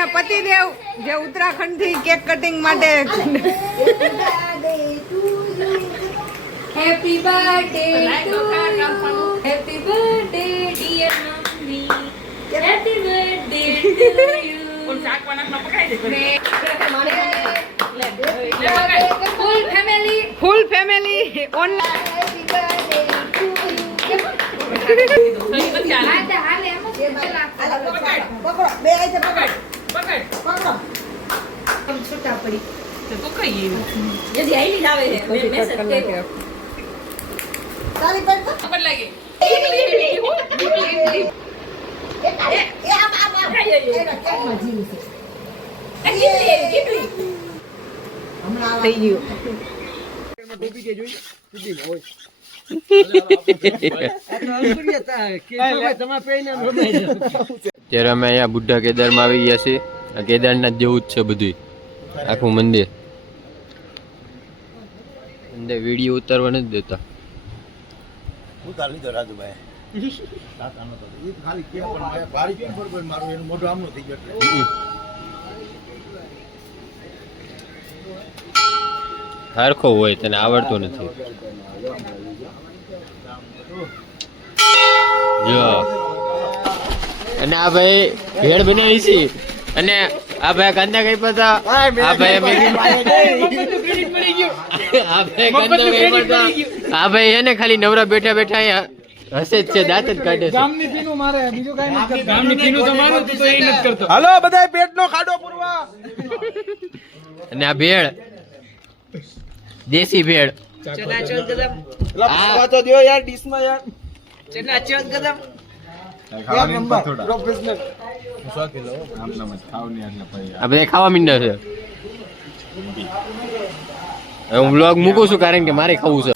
એના પતિદેવ જે ઉત્તરાખંડ થી કેક કટિંગ માટે happy birthday to you happy birthday dear mummy happy birthday to you ઓન શાક બનાવનો પકાઈ દે ફૂલ ફેમિલી ઓનલાઈન છૂટા પડી તો કઈ જલ્દી આઈલી આવે છે મેસેજ કર્યો તારી પર તો ખબર લાગે થઈ ગયું ત્યારે અમે અહીંયા બુઢા કેદારમાં આવી ગયા છીએ. આ કેદારનાથ જેવું જ છે બધું આખું મંદિર. અંદર વિડીયો ઉતારવા નથી દેતા. ઉતાર લીધો રાજુભાઈ. ખાલી કેમ પણ ભારી કેમ પર મારું એનું મોઢું આમનું થઈ ગયું. હરખો હોય તને આવડતો નથી. જો અને આ ભાઈ ભેળ બનાવી છે અને આ ભાઈ કાંદા કઈ પતા આ ભાઈ આ ભાઈ એને ખાલી નવરા બેઠા બેઠા અહીંયા હસે જ છે, દાંત જ કાઢે છે. હાલો બધા પેટનો ખાડો પૂરવા. અને આ ભેળ દેશી ભેળ. તો દિયો યાર ડીશમાં યાર. આ બધા ખાવા મીંડા છે. હું વ્લોગ મૂકું છું કારણ કે મારે ખાવું છે.